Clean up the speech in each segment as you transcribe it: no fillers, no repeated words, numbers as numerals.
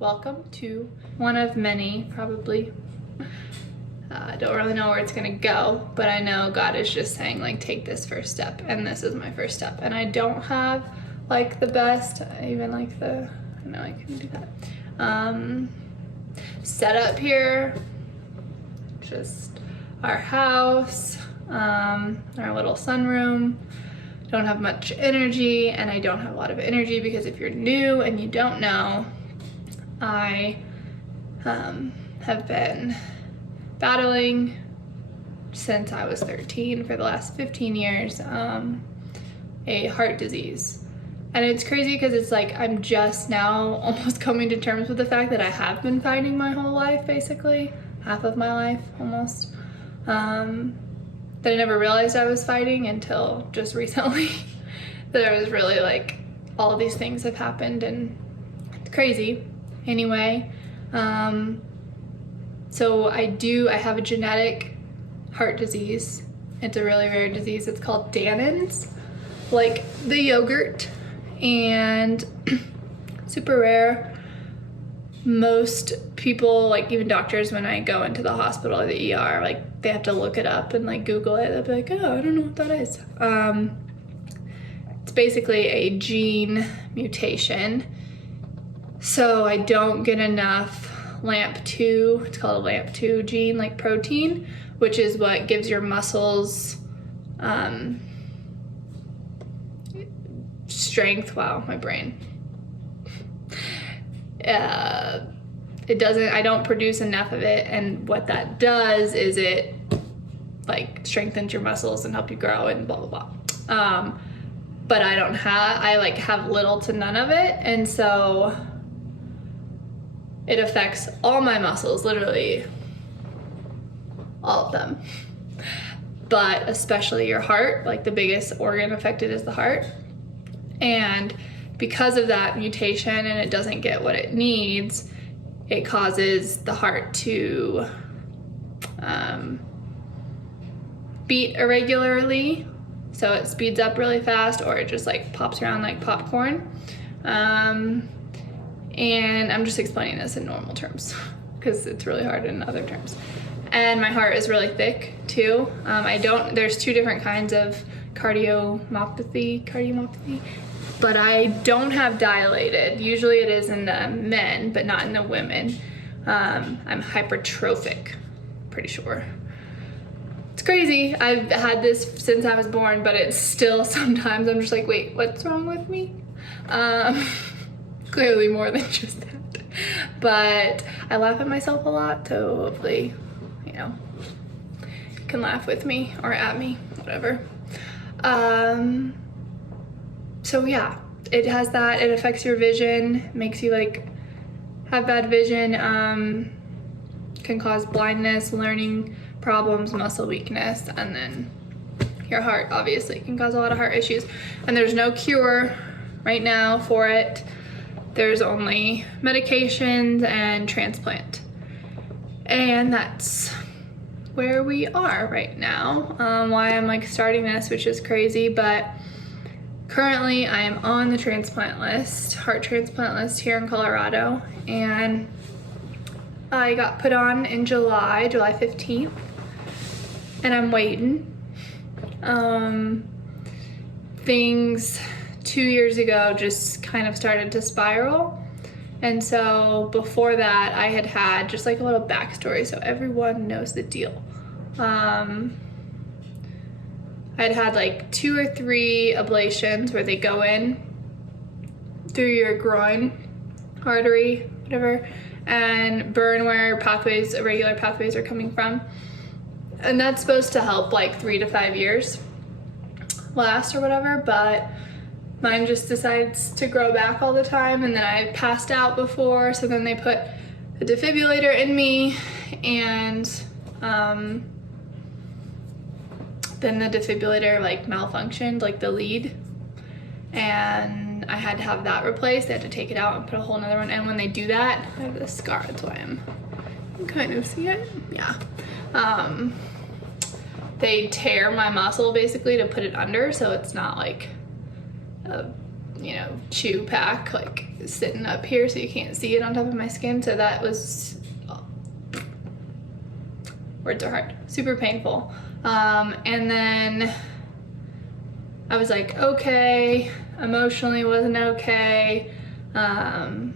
Welcome to one of many, probably. I don't really know where it's gonna go, but I know God is just saying, like, take this first step, and this is my first step. And I don't have, like, the best, even like I know I can do that. Setup here, just our house, our little sunroom. Don't have much energy, and I don't have a lot of energy because if you're new and you don't know, I have been battling since I was 13 for the last 15 years, a heart disease. And it's crazy because it's like I'm just now almost coming to terms with the fact that I have been fighting my whole life, basically, half of my life almost. That I never realized I was fighting until just recently. That I was really like, all these things have happened and it's crazy. Anyway, so I have a genetic heart disease. It's a really rare disease. It's called Danon's, like the yogurt, and super rare. Most people, like even doctors, when I go into the hospital or the ER, like they have to look it up and like Google it. They'll be like, oh, I don't know what that is. It's basically a gene mutation. So I don't get enough LAMP2, it's called a LAMP2 gene, like protein, which is what gives your muscles strength. Wow, my brain. I don't produce enough of it, and what that does is it like strengthens your muscles and help you grow and blah blah blah. But I have little to none of it, and so it affects all my muscles, literally all of them, but especially your heart. Like the biggest organ affected is the heart, and because of that mutation and it doesn't get what it needs, it causes the heart to beat irregularly. So it speeds up really fast, or it just like pops around like popcorn. And I'm just explaining this in normal terms because it's really hard in other terms. And my heart is really thick too. There's two different kinds of cardiomyopathy, but I don't have dilated. Usually it is in the men, but not in the women. I'm hypertrophic, pretty sure. It's crazy. I've had this since I was born, but it's still sometimes I'm just like, wait, what's wrong with me? Clearly more than just that. But I laugh at myself a lot, so hopefully, you know, you can laugh with me or at me, whatever. So yeah, it has that. It affects your vision, makes you like have bad vision, can cause blindness, learning problems, muscle weakness, and then your heart obviously can cause a lot of heart issues. And there's no cure right now for it. There's only medications and transplant. And that's where we are right now. Why I'm like starting this, which is crazy, but currently I am on the transplant list, heart transplant list here in Colorado. And I got put on in July 15th, and I'm waiting. Things 2 years ago just kind of started to spiral, and so before that I had just like a little backstory so everyone knows the deal. I'd had like 2 or 3 ablations where they go in through your groin artery, whatever, and burn where irregular pathways are coming from, and that's supposed to help like 3 to 5 years last or whatever, but mine just decides to grow back all the time. And then I passed out before, so then they put a defibrillator in me, and then the defibrillator like malfunctioned, like the lead, and I had to have that replaced. They had to take it out and put a whole nother one. And when they do that, I have this scar, that's why you can kind of see it, yeah. They tear my muscle basically to put it under, so it's not like you know, chew pack like sitting up here so you can't see it on top of my skin. So that was, words are hard, super painful. And then I was like, okay, emotionally wasn't okay. And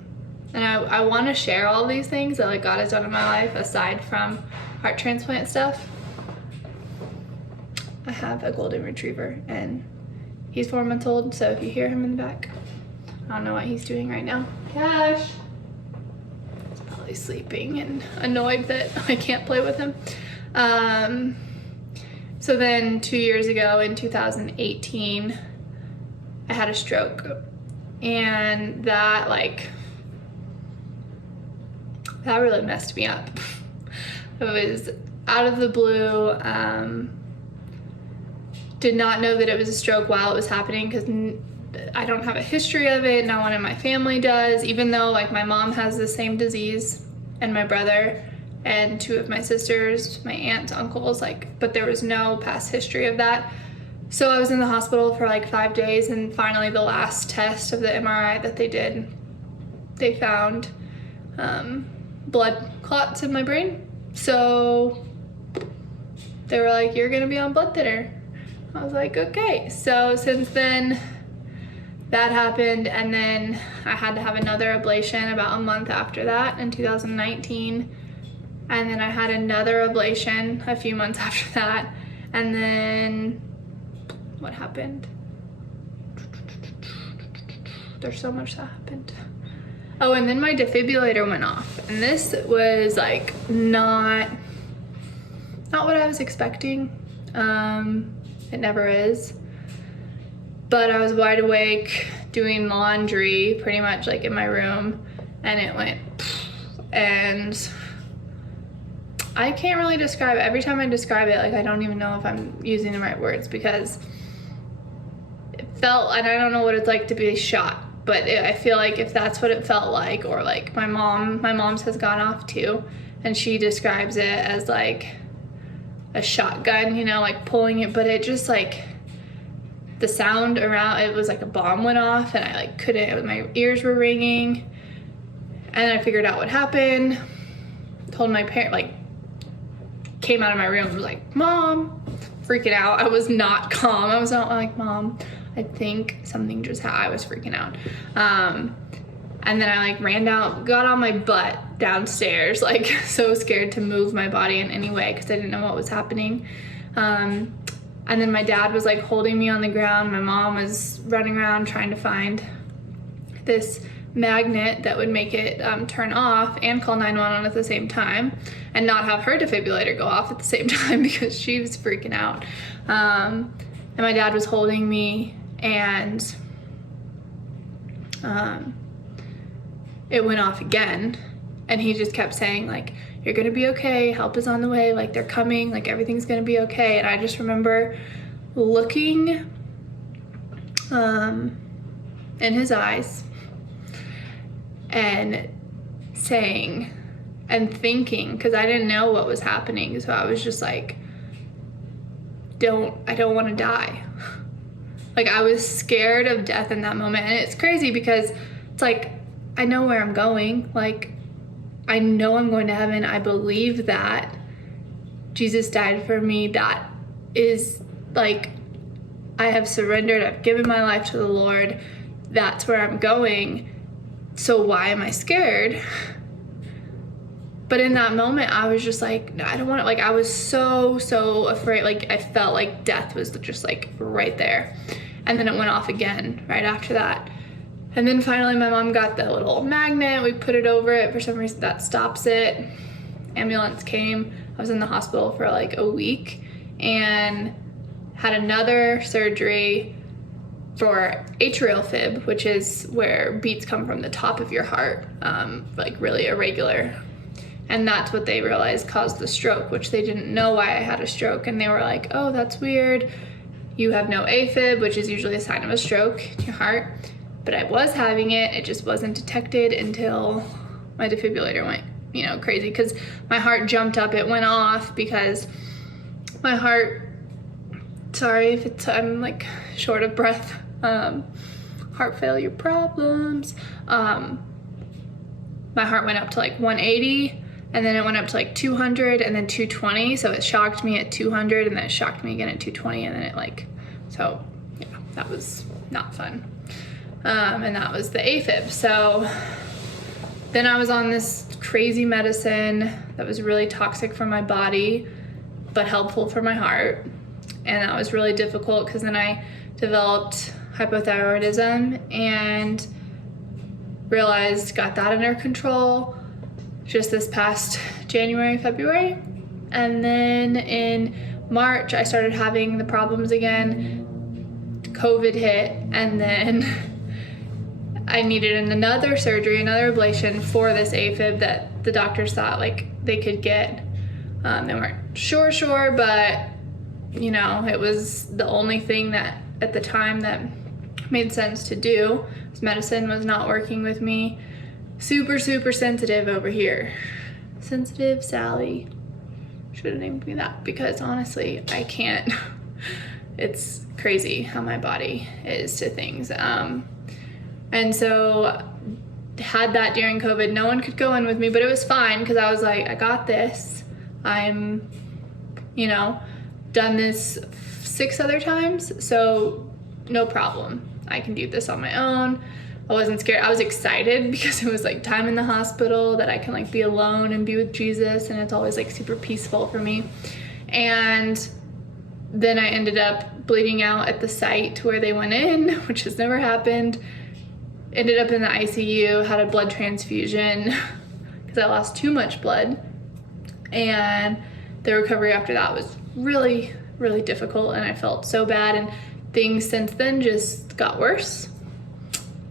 I want to share all these things that like God has done in my life aside from heart transplant stuff. I have a golden retriever and he's 4 months old, so if you hear him in the back, I don't know what he's doing right now. Cash! He's probably sleeping and annoyed that I can't play with him. So then 2 years ago in 2018, I had a stroke, and that really messed me up. It was out of the blue. Did not know that it was a stroke while it was happening because I don't have a history of it. No one in my family does, even though like my mom has the same disease and my brother and 2 of my sisters, my aunts, uncles, but there was no past history of that. So I was in the hospital for like 5 days, and finally the last test of the MRI that they did, they found blood clots in my brain. So they were like, you're gonna be on blood thinner. I was like, okay. So since then, that happened, and then I had to have another ablation about a month after that in 2019. And then I had another ablation a few months after that. And then what happened? There's so much that happened. Oh, and then my defibrillator went off. And this was like not what I was expecting. It never is. But I was wide awake doing laundry pretty much like in my room, and it went, and I can't really describe it. Every time I describe it, like I don't even know if I'm using the right words, because it felt, and I don't know what it's like to be shot, but I feel like if that's what it felt like, or like my mom's has gone off too, and she describes it as like a shotgun, you know, like pulling it, but it just like, the sound around, it was like a bomb went off, and I like couldn't, my ears were ringing, and I figured out what happened, told my parent, like came out of my room and was like, Mom, freaking out. I was not calm. I was not like, Mom, I think something just happened. I was freaking out. And then I like ran down, got on my butt downstairs, like so scared to move my body in any way because I didn't know what was happening. And then my dad was like holding me on the ground. My mom was running around trying to find this magnet that would make it turn off and call 911 at the same time, and not have her defibrillator go off at the same time because she was freaking out. And my dad was holding me, and it went off again, and he just kept saying like, you're gonna be okay, help is on the way, like they're coming, like everything's gonna be okay. And I just remember looking in his eyes and saying and thinking, because I didn't know what was happening, so I was just like, I don't want to die. Like I was scared of death in that moment. And it's crazy because it's like, I know where I'm going, like I know I'm going to heaven. I believe that Jesus died for me. That is like, I have surrendered, I've given my life to the Lord, that's where I'm going. So why am I scared? But in that moment, I was just like, no, I don't want to, like, I was so afraid. Like, I felt like death was just like right there. And then it went off again right after that. And then finally my mom got the little magnet. We put it over it. For some reason that stops it. Ambulance came. I was in the hospital for like a week and had another surgery for atrial fib, which is where beats come from the top of your heart, like really irregular. And that's what they realized caused the stroke, which they didn't know why I had a stroke. And they were like, oh, that's weird. You have no AFib, which is usually a sign of a stroke in your heart. But I was having it. It just wasn't detected until my defibrillator went, you know, crazy, because my heart jumped up. It went off because my heart, sorry if it's, I'm like short of breath. heart failure problems. My heart went up to like 180, and then it went up to like 200, and then 220. So it shocked me at 200, and then it shocked me again at 220, and then it like, so yeah, that was not fun. And that was the AFib. So then I was on this crazy medicine that was really toxic for my body, but helpful for my heart. And that was really difficult because then I developed hypothyroidism and realized, got that under control just this past January, February. And then in March, I started having the problems again. COVID hit, and then I needed another surgery, another ablation for this AFib that the doctors thought like they could get. They weren't sure, but you know, it was the only thing that at the time that made sense to do. This medicine was not working with me. Super sensitive over here. Sensitive Sally. Should have named me that, because honestly, I can't. It's crazy how my body is to things. And so had that during COVID. No one could go in with me, but it was fine because I was like, I got this. I'm, you know, done this 6 other times, so no problem. I can do this on my own. I wasn't scared. I was excited because it was like time in the hospital that I can like be alone and be with Jesus, and it's always like super peaceful for me. And then I ended up bleeding out at the site where they went in, which has never happened. Ended up in the ICU, had a blood transfusion because I lost too much blood. And the recovery after that was really difficult, and I felt so bad, and things since then just got worse.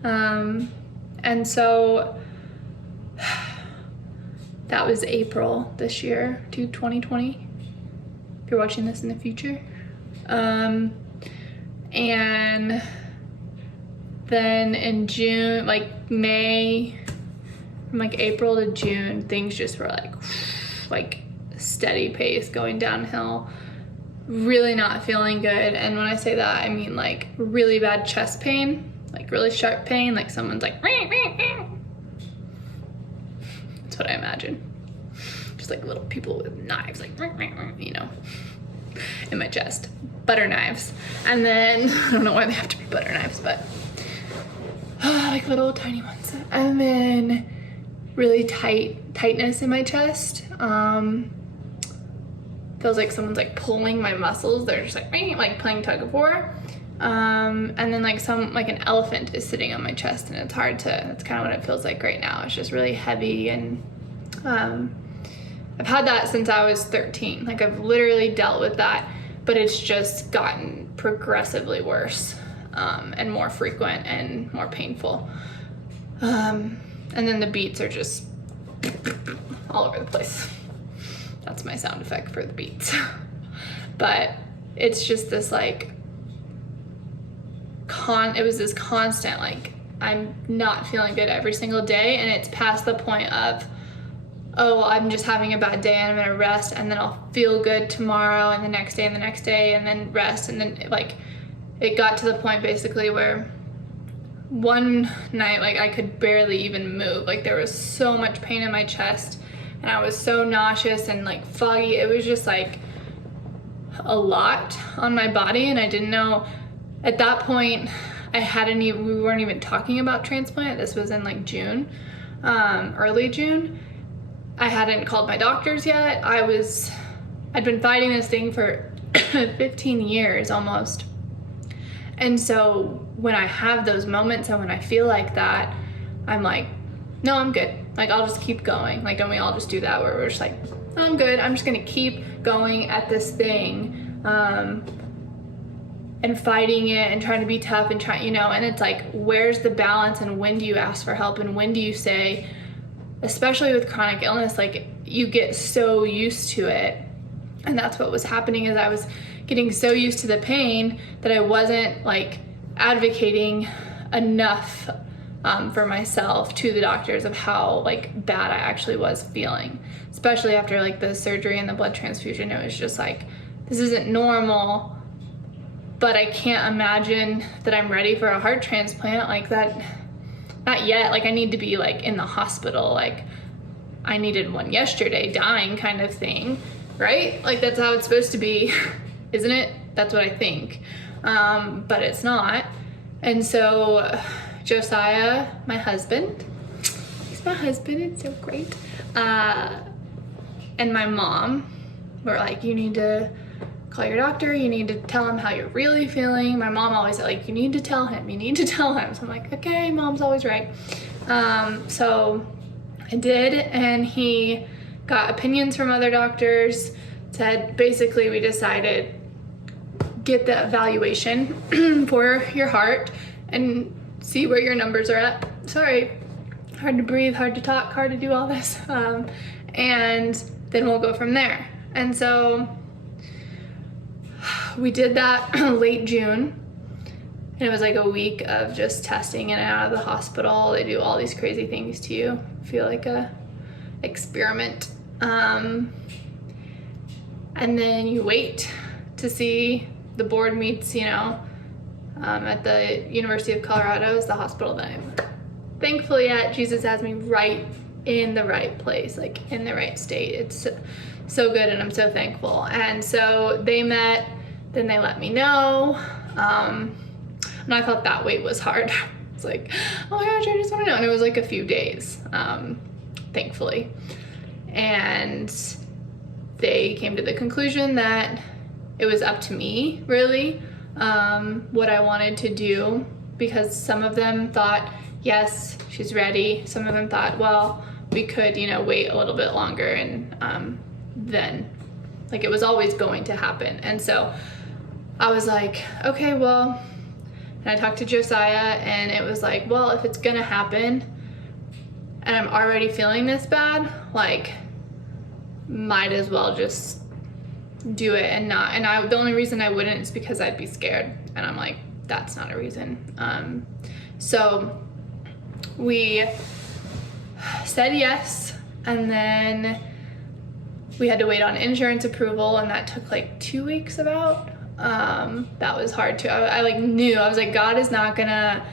And so that was April this year to 2020, if you're watching this in the future. And then in June, like May, from like April to June, things just were like steady pace going downhill. Really not feeling good. And when I say that, I mean like really bad chest pain, like really sharp pain, like someone's like, that's what I imagine. Just like little people with knives, like, you know, in my chest. Butter knives. And then, I don't know why they have to be butter knives, but like little tiny ones. And then really tightness in my chest. Feels like someone's like pulling my muscles. They're just like playing tug of war. And then like an elephant is sitting on my chest, and it's hard to, that's kind of what it feels like right now. It's just really heavy. And I've had that since I was 13. Like I've literally dealt with that, but it's just gotten progressively worse, and more frequent and more painful. And then the beats are just all over the place. That's my sound effect for the beats. But it's just this like, it was this constant, like, I'm not feeling good every single day, and it's past the point of, oh, I'm just having a bad day and I'm gonna rest, and then I'll feel good tomorrow and the next day and the next day, and then rest. And then like, it got to the point basically where one night, like I could barely even move. Like there was so much pain in my chest, and I was so nauseous and like foggy. It was just like a lot on my body, and I didn't know. At that point, we weren't even talking about transplant. This was in like June, early June. I hadn't called my doctors yet. I'd been fighting this thing for 15 years almost. And so when I have those moments and when I feel like that, I'm like, no, I'm good. Like, I'll just keep going. Like, don't we all just do that where we're just like, no, I'm good. I'm just gonna keep going at this thing. And fighting it and trying to be tough and trying, you know, and it's like, where's the balance, and when do you ask for help, and when do you say, especially with chronic illness, like you get so used to it. And that's what was happening, is I was getting so used to the pain that I wasn't like advocating enough for myself to the doctors of how like bad I actually was feeling, especially after like the surgery and the blood transfusion. It was just like, this isn't normal, but I can't imagine that I'm ready for a heart transplant like that. Not yet. Like I need to be like in the hospital. Like I needed one yesterday, dying kind of thing, right? Like that's how it's supposed to be, isn't it? That's what I think. But it's not. And so Josiah, my husband, he's my husband, it's so great. And my mom were like, you need to call your doctor, you need to tell him how you're really feeling. My mom always said, like, you need to tell him. So I'm like, okay, mom's always right. So I did, and he got opinions from other doctors, said basically we decided get the evaluation for your heart and see where your numbers are at. Sorry, hard to breathe, hard to talk, hard to do all this. And then we'll go from there. And so we did that late June. And it was like a week of just testing in and out of the hospital. They do all these crazy things to you. Feel like a experiment. And then you wait to see, the board meets, you know, at the University of Colorado is the hospital that I'm thankfully at. Jesus has me right in the right place, like in the right state. It's so good, and I'm so thankful. And so they met, then they let me know. And I thought that wait was hard. It's like, oh my gosh, I just want to know. And it was like a few days, thankfully. And they came to the conclusion that it was up to me, really, what I wanted to do, because some of them thought, yes, she's ready. Some of them thought, well, we could, you know, wait a little bit longer, and then, like, it was always going to happen. And so I was like, okay, well, and I talked to Josiah, and it was like, well, if it's gonna happen and I'm already feeling this bad, like, might as well just do it and not. And the only reason I wouldn't is because I'd be scared. And I'm like, that's not a reason. So we said yes, and then we had to wait on insurance approval, and that took like 2 weeks about. That was hard too. I like knew, I was like, God is not gonna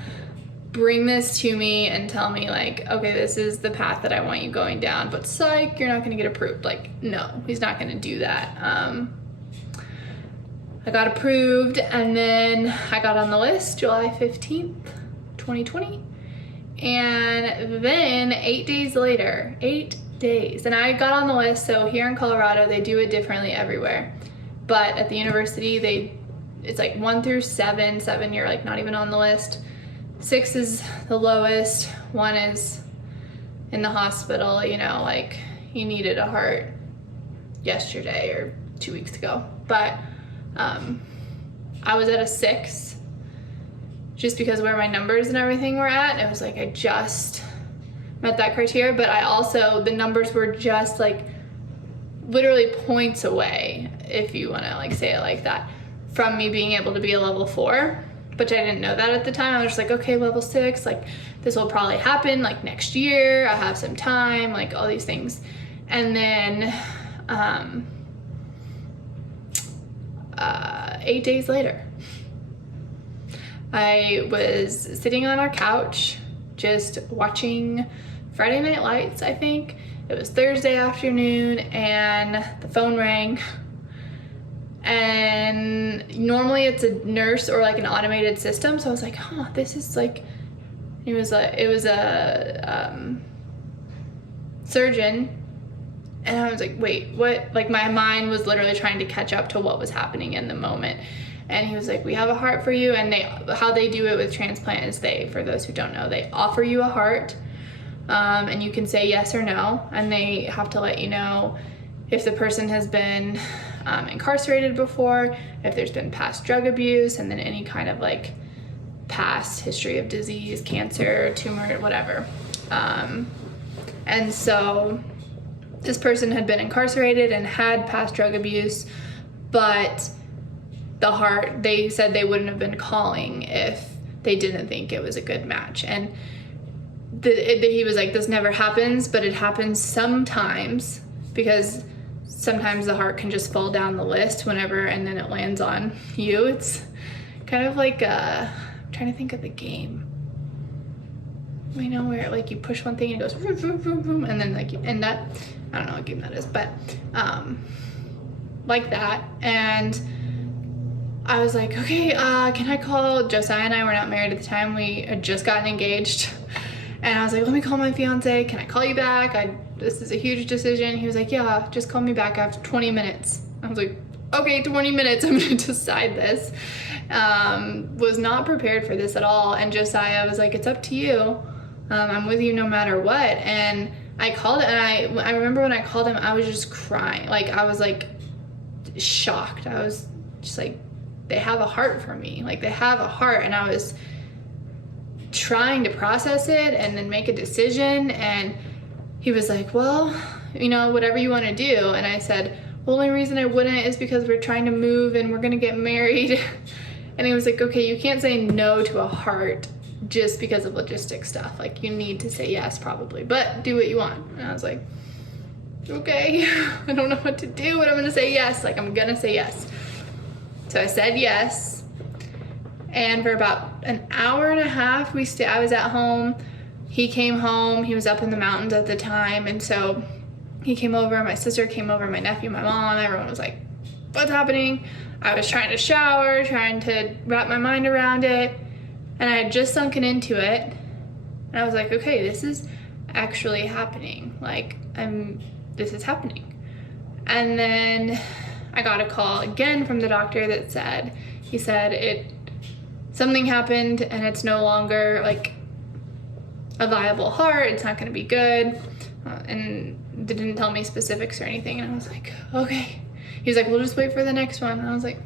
bring this to me and tell me like, okay, this is the path that I want you going down, but psych, you're not gonna get approved. Like, no, he's not gonna do that. I got approved, and then I got on the list July 15th, 2020. And then 8 days later, 8 days, and I got on the list. So here in Colorado, they do it differently everywhere. But at the university, it's like 1 through 7. 7, you're like not even on the list. 6 is the lowest. 1 is in the hospital, you know, like you needed a heart yesterday or 2 weeks ago. But I was at a 6 just because where my numbers and everything were at. It was like I just met that criteria, but I also, the numbers were just like literally points away, if you want to like say it like that, from me being able to be a level 4, which I didn't know that at the time. I was just like, okay, level 6, like this will probably happen like next year. I have some time, like all these things. And then 8 days later, I was sitting on our couch just watching Friday Night Lights, I think. It was Thursday afternoon, and the phone rang. And normally it's a nurse or like an automated system, so I was like, huh, this is like, it was a surgeon. And I was like, wait, what? Like my mind was literally trying to catch up to what was happening in the moment. And he was like, we have a heart for you. And how they do it with transplant is for those who don't know, they offer you a heart, and you can say yes or no. And they have to let you know if the person has been incarcerated before, if there's been past drug abuse, and then any kind of like past history of disease, cancer, tumor, whatever. And so this person had been incarcerated and had past drug abuse, but the heart, they said they wouldn't have been calling if they didn't think it was a good match. And he was like, this never happens, but it happens sometimes, because sometimes the heart can just fall down the list whenever, and then it lands on you. kind of like, I'm trying to think of the game. You know, where like you push one thing and it goes vroom, vroom, vroom, vroom, and then like, and that, I don't know what game that is, but like that. And I was like, okay, can I call, Josiah and I were not married at the time, we had just gotten engaged. And I was like, let me call my fiance, can I call you back? This is a huge decision. He was like, yeah, just call me back after 20 minutes. I was like, okay, 20 minutes, I'm gonna decide this. Was not prepared for this at all. And Josiah was like, it's up to you. I'm with you no matter what. And I called, and I remember when I called him, I was just crying. Like, I was like shocked. I was just like, they have a heart for me. Like, they have a heart. And I was trying to process it and then make a decision. And he was like, well, you know, whatever you want to do. And I said, the only reason I wouldn't is because we're trying to move and we're gonna get married. And he was like, okay, you can't say no to a heart just because of logistic stuff. Like, you need to say yes probably, but do what you want. And I was like, okay, I don't know what to do, but I'm gonna say yes. Like, I'm gonna say yes. So I said yes. And for about an hour and a half, I was at home. He came home, he was up in the mountains at the time. And so he came over, my sister came over, my nephew, my mom, everyone was like, what's happening? I was trying to shower, trying to wrap my mind around it. And I had just sunken into it. And I was like, okay, this is actually happening. Like, this is happening. And then I got a call again from the doctor that said, he said something happened and it's no longer like a viable heart. It's not gonna be good. And didn't tell me specifics or anything. And I was like, okay. He was like, we'll just wait for the next one. And I was like,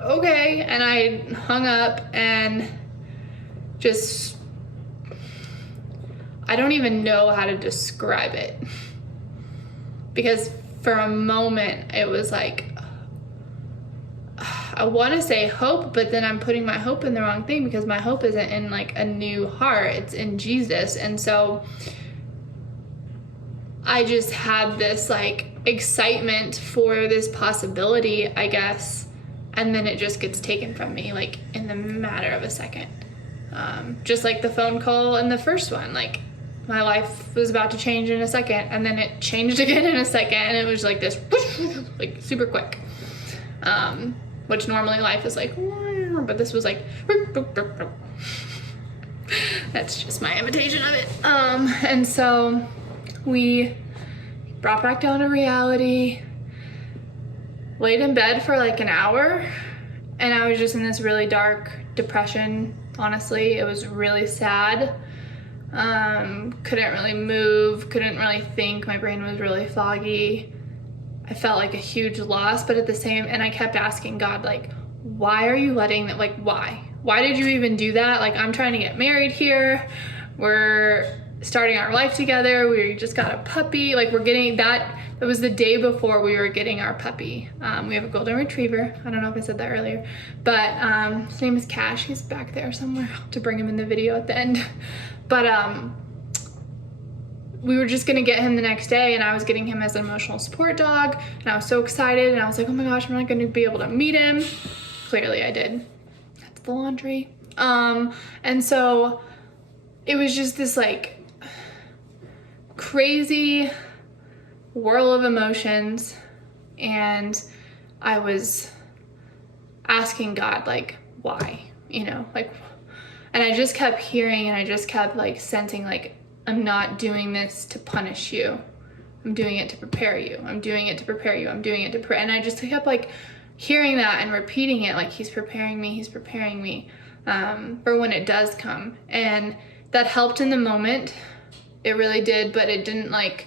okay. And I hung up and just, I don't even know how to describe it. Because for a moment, it was like, I want to say hope, but then I'm putting my hope in the wrong thing, because my hope isn't in like a new heart, it's in Jesus. And so I just had this like excitement for this possibility, I guess, and then it just gets taken from me like in the matter of a second. Just like the phone call in the first one, like my life was about to change in a second, and then it changed again in a second, and it was like this like super quick, which normally life is like, but this was like that's just my imitation of it. And so we brought back down to reality, laid in bed for like an hour, and I was just in this really dark depression. Honestly, it was really sad. Couldn't really move, couldn't really think. My brain was really foggy. I felt like a huge loss, but at the same, and I kept asking God, like, why are you letting that, like, why? Why did you even do that? Like, I'm trying to get married here. We're starting our life together. We just got a puppy. Like, we're getting that. It was the day before we were getting our puppy. We have a golden retriever. I don't know if I said that earlier, but his name is Cash. He's back there somewhere. I'll have to bring him in the video at the end. But we were just gonna get him the next day, and I was getting him as an emotional support dog, and I was so excited, and I was like, oh my gosh, I'm not gonna be able to meet him. Clearly I did. That's the laundry. And so it was just this like crazy whirl of emotions, and I was asking God, like, why, you know, like, and I just kept hearing, and I just kept like sensing, like, I'm not doing this to punish you. I'm doing it to prepare you. I'm doing it to prepare you. I'm doing it to prepare. And I just kept like hearing that and repeating it, like, he's preparing me. He's preparing me for when it does come. And that helped in the moment. It really did, but it didn't like,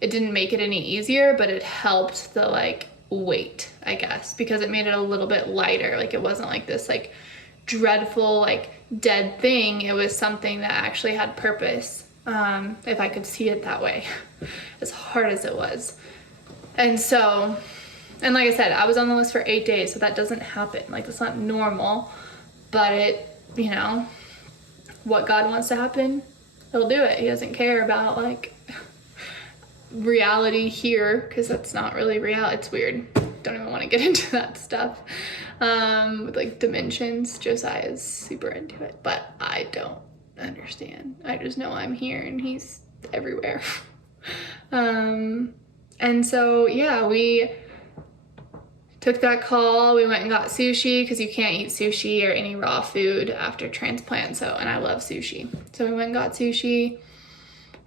it didn't make it any easier, but it helped the like weight, I guess, because it made it a little bit lighter. Like, it wasn't like this like dreadful like dead thing. It was something that actually had purpose, if I could see it that way, as hard as it was. And so, and like I said, I was on the list for 8 days, so that doesn't happen. Like, that's not normal, but it, you know, what God wants to happen, he'll do it. He doesn't care about like reality here, because that's not really real. It's weird. don't even want to get into that stuff. With like dimensions, Josiah's super into it, but I don't understand. I just know I'm here and he's everywhere. And so yeah, we took that call. We went and got sushi because you can't eat sushi or any raw food after transplant. So, and I love sushi. So we went and got sushi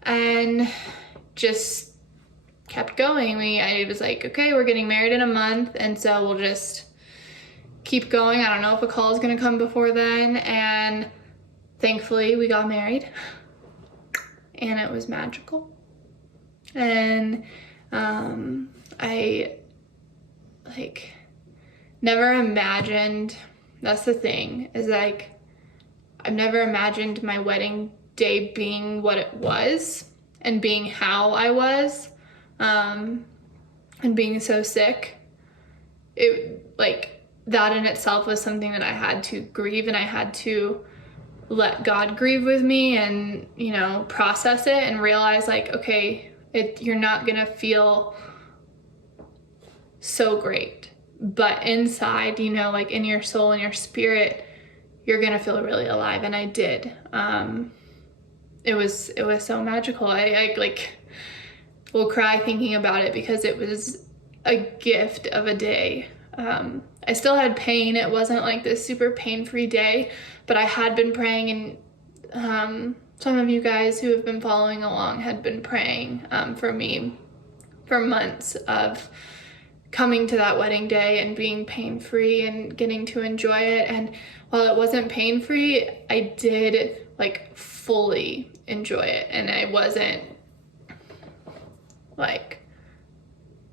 and just kept going. I was like, okay, we're getting married in a month, and so we'll just keep going. I don't know if a call is gonna come before then. And thankfully we got married and it was magical. And I like never imagined, that's the thing, is like I've never imagined my wedding day being what it was and being how I was, and being so sick. It like that in itself was something that I had to grieve, and I had to let God grieve with me and, you know, process it and realize like, okay, you're not gonna feel so great, but inside, you know, like in your soul and your spirit, you're gonna feel really alive. And I did. It was so magical. I like will cry thinking about it because it was a gift of a day. I still had pain. It wasn't like this super pain-free day, but I had been praying, and some of you guys who have been following along had been praying for me for months of coming to that wedding day and being pain-free and getting to enjoy it. And while it wasn't pain-free, I did like fully enjoy it, and I wasn't like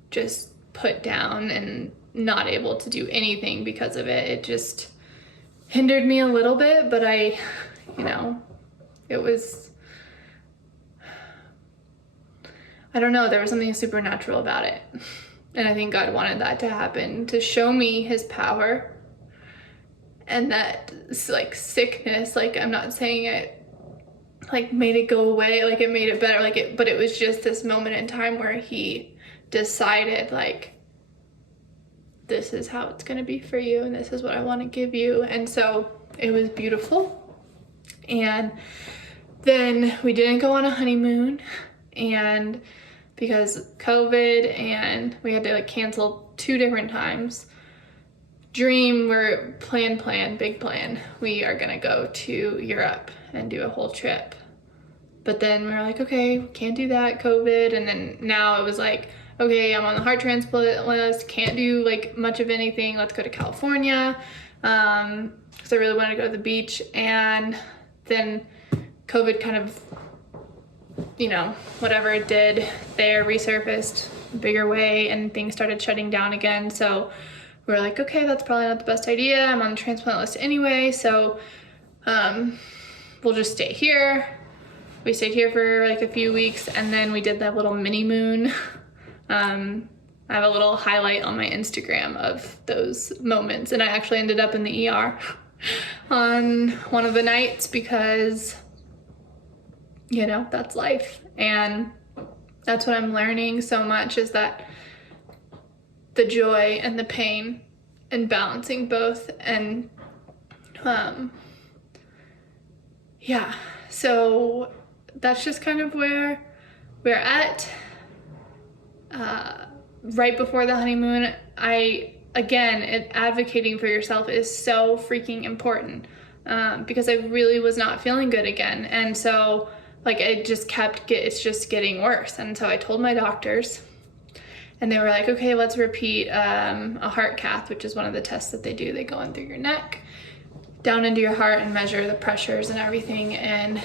just put down and not able to do anything because of it. It just hindered me a little bit, but I, you know, it was, I don't know, there was something supernatural about it. And I think God wanted that to happen to show me his power, and that like sickness, like I'm not saying it like made it go away, like it made it better, like it, but it was just this moment in time where he decided like, this is how it's gonna be for you, and this is what I want to give you. And so it was beautiful. And then we didn't go on a honeymoon, and because COVID, and we had to like cancel 2 different times. We're big plan. We are gonna go to Europe and do a whole trip. But then we were like, okay, can't do that, COVID. And then now it was like, okay, I'm on the heart transplant list, can't do like much of anything, let's go to California, because I really wanted to go to the beach. And then COVID kind of, you know, whatever it did there, resurfaced a bigger way, and things started shutting down again. So we were like, okay, that's probably not the best idea. I'm on the transplant list anyway, so we'll just stay here. We stayed here for like a few weeks, and then we did that little mini moon. I have a little highlight on my Instagram of those moments, and I actually ended up in the ER on one of the nights because, you know, that's life. And that's what I'm learning so much, is that the joy and the pain and balancing both. And yeah, so that's just kind of where we're at. Right before the honeymoon, advocating for yourself is so freaking important, because I really was not feeling good again. And so like it's just getting worse. And so I told my doctors, and they were like, okay, let's repeat a heart cath, which is one of the tests that they do. They go in through your neck, down into your heart, and measure the pressures and everything. And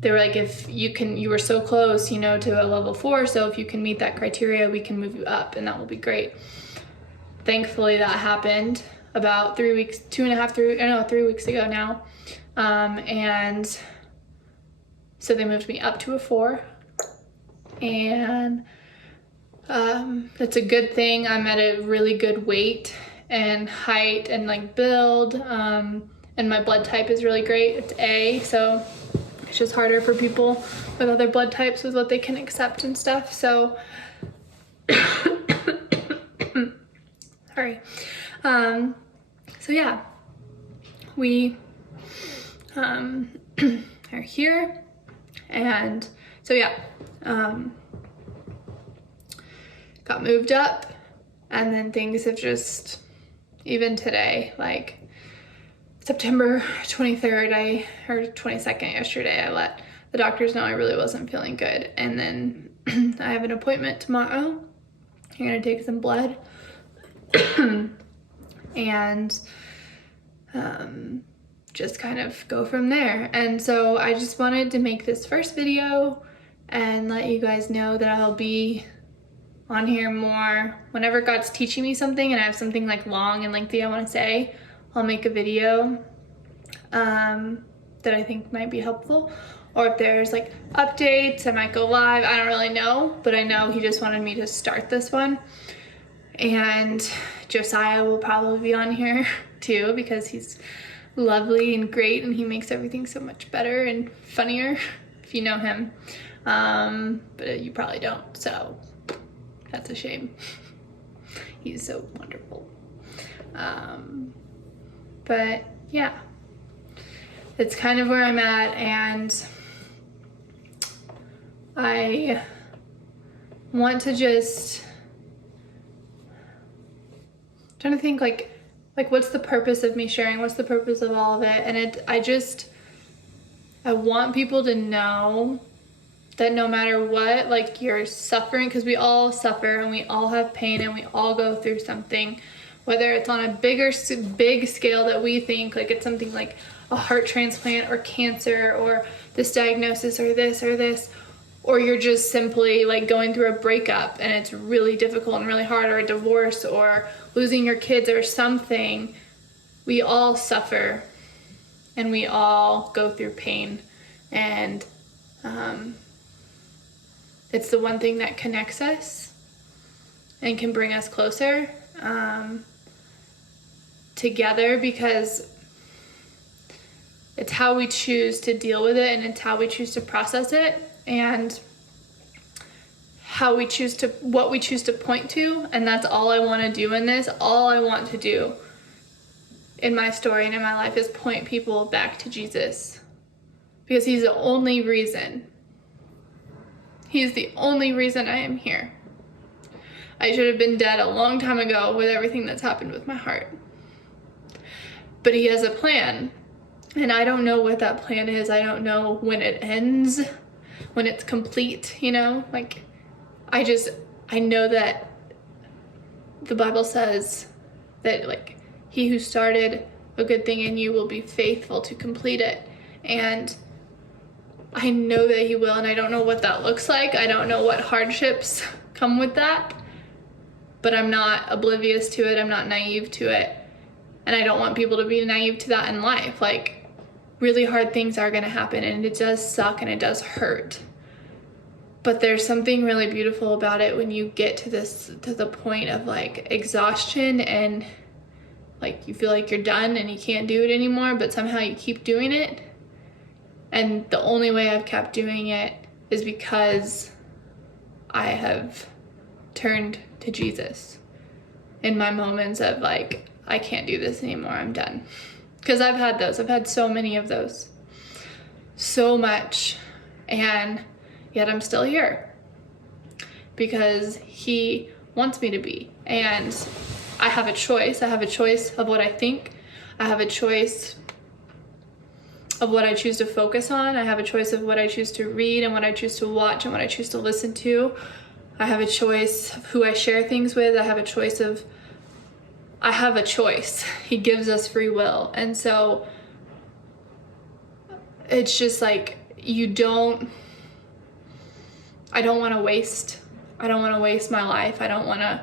they were like, if you were so close, you know, to a level 4, so if you can meet that criteria, we can move you up, and that will be great. Thankfully, that happened about 3 weeks, 3 weeks ago now. And so they moved me up to a 4, and that's a good thing. I'm at a really good weight and height and like build, and my blood type is really great. It's A, so it's just harder for people with other blood types with what they can accept and stuff. So Sorry. So yeah, we are here, and so yeah, got moved up, and then things have just, even today, like September 23rd, or 22nd yesterday, I let the doctors know I really wasn't feeling good, and then I have an appointment tomorrow. I'm gonna take some blood and just kind of go from there. And so I just wanted to make this first video and let you guys know that I'll be on here more whenever God's teaching me something and I have something like long and lengthy I want to say. I'll make a video that I think might be helpful, or if there's like updates, I might go live. I don't really know, but I know he just wanted me to start this one. And Josiah will probably be on here too, because he's lovely and great, and he makes everything so much better and funnier if you know him. But you probably don't, so that's a shame. He's so wonderful. But yeah, it's kind of where I'm at, and I want to just, trying to think like what's the purpose of me sharing? What's the purpose of all of it? And I want people to know that no matter what, like, you're suffering, because we all suffer and we all have pain and we all go through something, whether it's on a big scale that we think, like it's something like a heart transplant or cancer or this diagnosis or this, or you're just simply like going through a breakup and it's really difficult and really hard, or a divorce or losing your kids or something. We all suffer and we all go through pain, and it's the one thing that connects us and can bring us closer together, because it's how we choose to deal with it, and it's how we choose to process it, and what we choose to point to. And that's all I want to do in this. All I want to do in my story and in my life is point people back to Jesus, because he's the only reason. He's the only reason I am here. I should have been dead a long time ago with everything that's happened with my heart. But he has a plan, and I don't know what that plan is. I don't know when it ends, when it's complete, you know? Like, I know that the Bible says that, like, he who started a good thing in you will be faithful to complete it. And I know that he will, and I don't know what that looks like. I don't know what hardships come with that, but I'm not oblivious to it. I'm not naive to it. And I don't want people to be naive to that in life. Like, really hard things are gonna happen, and it does suck and it does hurt. But there's something really beautiful about it when you get to the point of like exhaustion, and like you feel like you're done and you can't do it anymore, but somehow you keep doing it. And the only way I've kept doing it is because I have turned to Jesus in my moments of like, I can't do this anymore, I'm done. Because I've had those. I've had so many of those. So much. And yet I'm still here. Because he wants me to be. And I have a choice. I have a choice of what I think. I have a choice of what I choose to focus on. I have a choice of what I choose to read and what I choose to watch and what I choose to listen to. I have a choice of who I share things with. I have a choice. He gives us free will. And so it's just like, I don't want to waste my life. I don't want to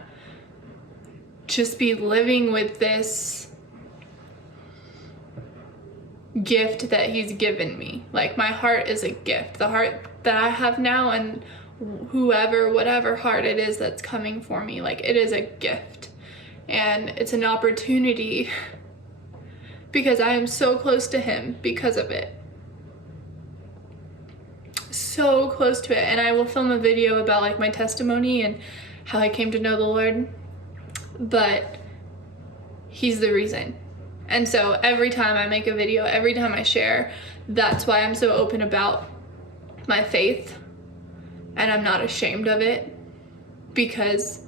just be living with this gift that he's given me. Like, my heart is a gift. The heart that I have now, and whatever heart it is that's coming for me, like, it is a gift. And it's an opportunity, because I am so close to him because of it. So close to it. And I will film a video about like my testimony and how I came to know the Lord. But he's the reason. And so every time I make a video, every time I share, that's why I'm so open about my faith, and I'm not ashamed of it, because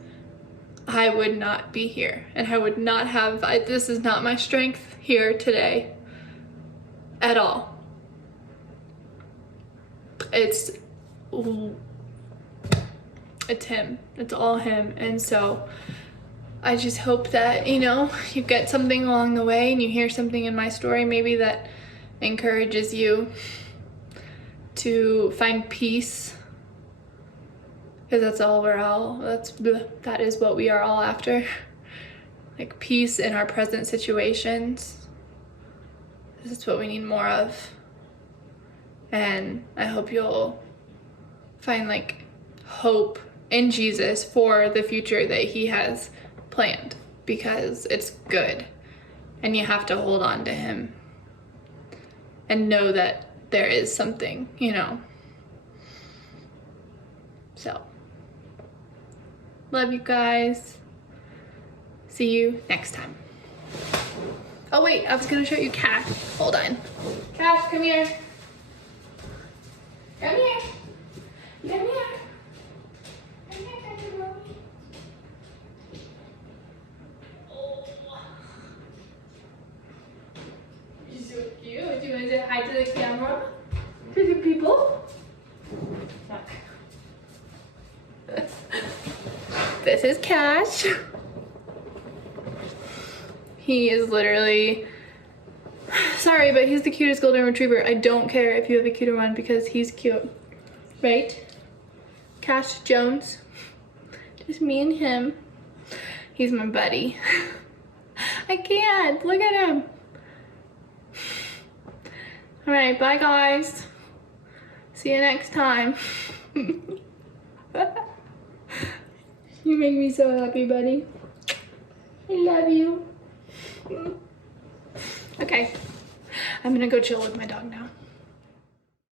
I would not be here, and I would not have, this is not my strength here today at all. It's him. It's all him. And so I just hope that, you know, you get something along the way and you hear something in my story maybe that encourages you to find peace, because that's all that is what we are all after, like peace in our present situations. This is what we need more of. And I hope you'll find like hope in Jesus for the future that he has planned, because it's good and you have to hold on to him and know that there is something, you know. So, love you guys. See you next time. Oh wait, I was gonna show you Cash. Hold on. Cash, come here. Come here. Come here. Come here, Country Boy. Oh. You're so cute. Do you want to say hi to the camera? To the people? This is Cash. He is literally, sorry, but he's the cutest golden retriever. I don't care if you have a cuter one because he's cute, right? Cash Jones, just me and him. He's my buddy. I can't, look at him. All right, bye guys. See you next time. You make me so happy, buddy. I love you. Okay, I'm gonna go chill with my dog now.